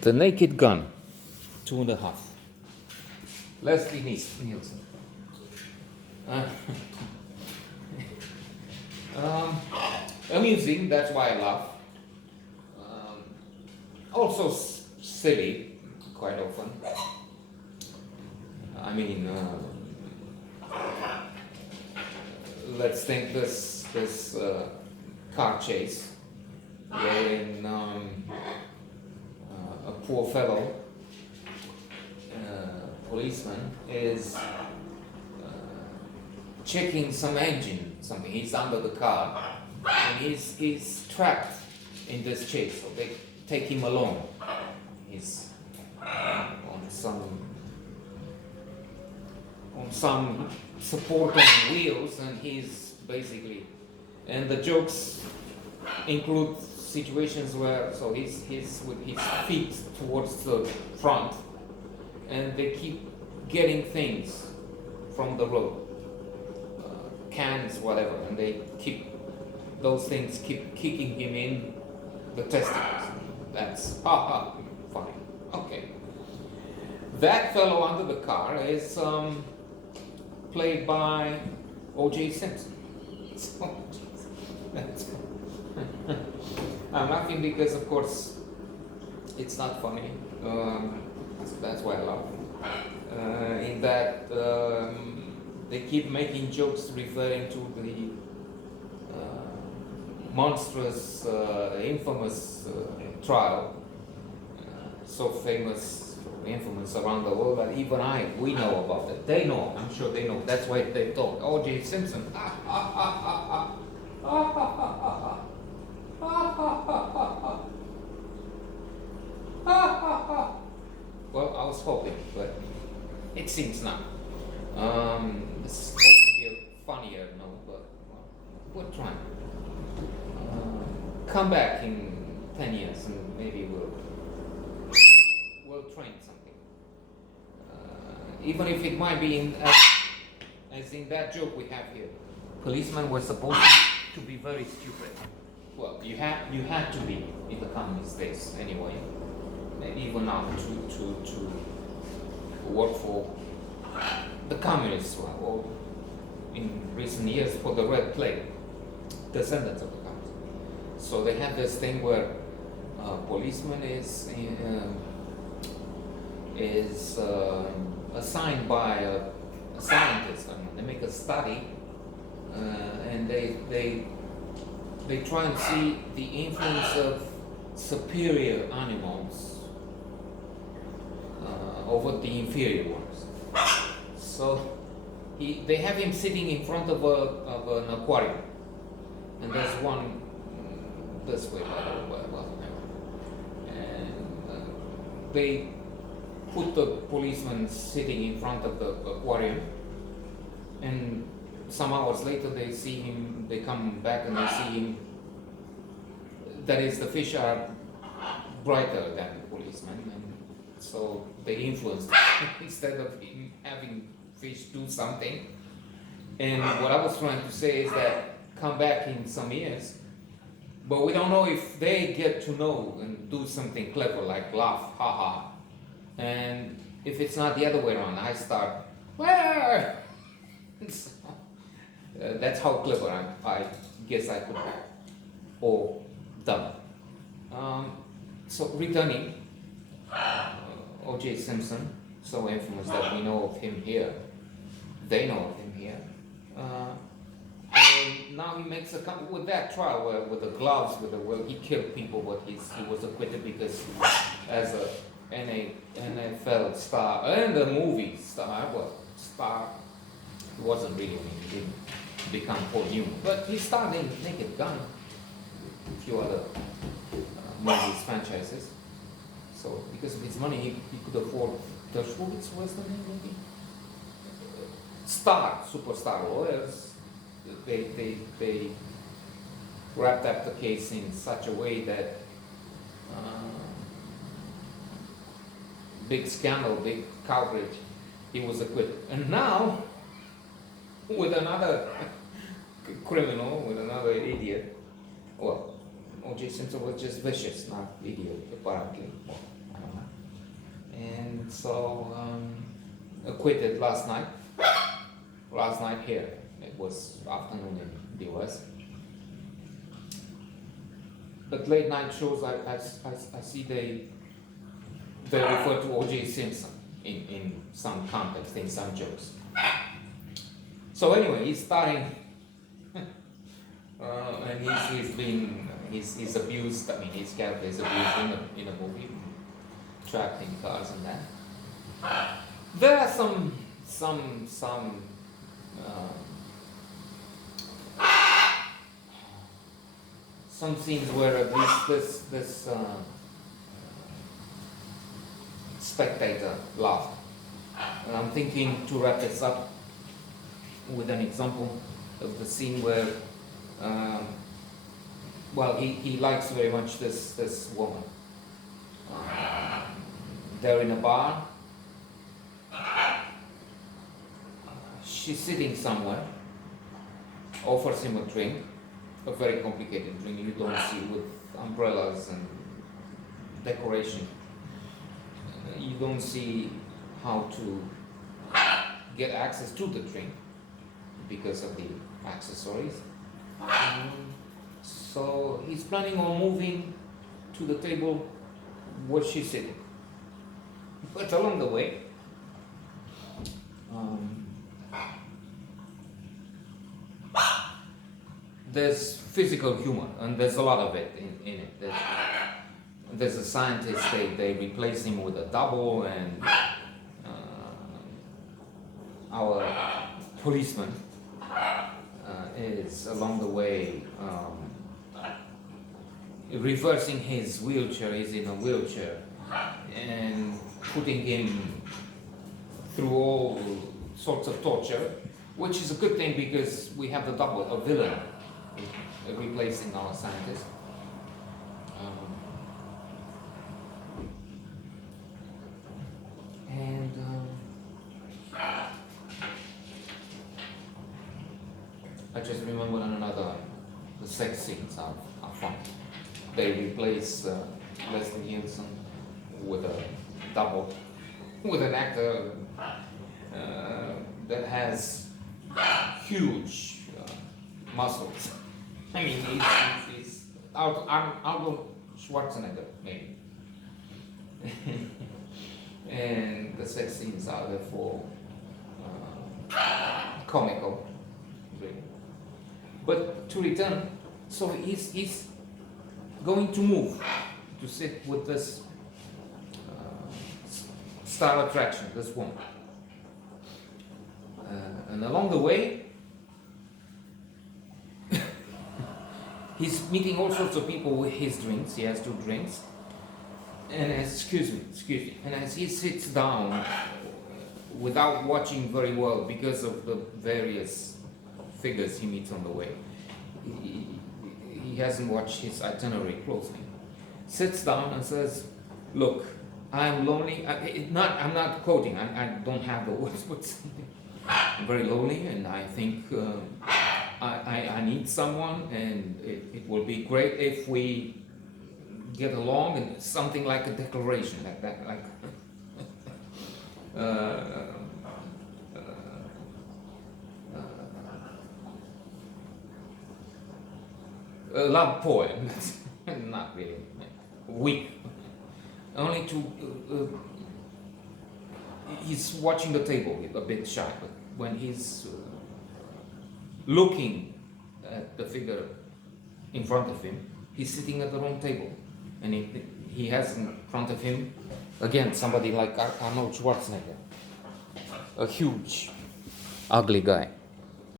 The Naked Gun, 2.5. Leslie Nielsen. Uh, Amusing, that's why I laugh. Also silly, quite often. I mean, let's think this car chase wherein a poor fellow policeman is checking some engine, something. He's under the car, and he's trapped in this chase. So they take him along. He's on some support on wheels, and he's basically. And the jokes include situations where he's with his feet towards the front, and they keep getting things from the road, cans, whatever, and those things keep kicking him in the testicles. That's funny. Okay. That fellow under the car is played by O.J. Simpson. I'm laughing because, of course, it's not funny. That's why I laugh. In that they keep making jokes referring to the monstrous, infamous trial, so famous, infamous around the world that even we know about it. They know, I'm sure they know. That's why they talk. O.J. Simpson. Well, I was hoping, but it seems not. This is supposed to be a funnier note, but we're trying. Come back in 10 years and maybe we'll train something. Even if it might be as in that joke we have here. Policemen were supposed to be very stupid. Well, you had to be in the communist days anyway. Maybe even now to work for the communists, or in recent years for the Red Plague, descendants of the communists. So they have this thing where a policeman is assigned by a scientist. They make a study, and they try and see the influence of superior animals over the inferior ones. So they have him sitting in front of an aquarium, and there's one this way, and they put the policeman sitting in front of the aquarium, and some hours later they come back and they see him, that is, the fish are brighter than the policeman, and so they influenced instead of him having fish do something. And what I was trying to say is that come back in some years, but we don't know if they get to know and do something clever like laugh, haha, and if it's not the other way around, I start, where? That's how clever I guess I could be, or dumb. So returning, O.J. Simpson, so infamous that we know of him here, they know of him here, and now he makes with that trial where with the gloves, he killed people, but he was acquitted because as a NFL star and a movie star, he wasn't really, he didn't become Paul Newman, but he starred in Naked Gun, a few other movies, franchises. So because of his money, he could afford Dershowitz, was the name maybe? Superstar lawyers. They wrapped up the case in such a way that big scandal, big coverage, he was acquitted. And now, with another criminal, with another idiot, well, O.J. Simpson was just vicious, not idiot, apparently. Well, I don't know. and so acquitted last night. Last night here, it was afternoon in the US. But late night shows, I see they refer to O.J. Simpson in some context, in some jokes. So anyway, he's starting, and he's abused. I mean, his character is abused in a movie, trapped in cars and that. There are some scenes where at least this spectator laughed. And I'm thinking to wrap this up with an example of the scene where, he likes very much this woman. They're in a bar. She's sitting somewhere, offers him a drink, a very complicated drink you don't see, with umbrellas and decoration. You don't see how to get access to the drink because of the accessories. So he's planning on moving to the table where she's sitting. But along the way, there's physical humor, and there's a lot of it in it. There's a scientist, they replace him with a double, and our policeman is along the way reversing his wheelchair. He's in a wheelchair and putting him through all sorts of torture, which is a good thing because we have the double, a villain, replacing our scientist. I just remember the sex scenes are fun. They replace Leslie Nielsen with a double, with an actor that has huge muscles. I mean, he's Arnold Schwarzenegger, maybe. And the sex scenes are therefore comical, really. But to return, so he's going to move to sit with this star attraction, this woman. And along the way, he's meeting all sorts of people with his drinks. He has 2 drinks. And excuse me. And as he sits down, without watching very well because of the various figures he meets on the way, he hasn't watched his itinerary closely. Sits down and says, "Look, I'm lonely." I'm not quoting. I don't have the words, but something. I'm very lonely, and I think I need someone, and it will be great if we get along, and something like a declaration, like that, like a love poem. Not really weak. Only to he's watching the table, a bit shy, but when he's looking at the figure in front of him, he's sitting at the wrong table. And he has in front of him, again, somebody like Arnold Schwarzenegger, a huge, ugly guy.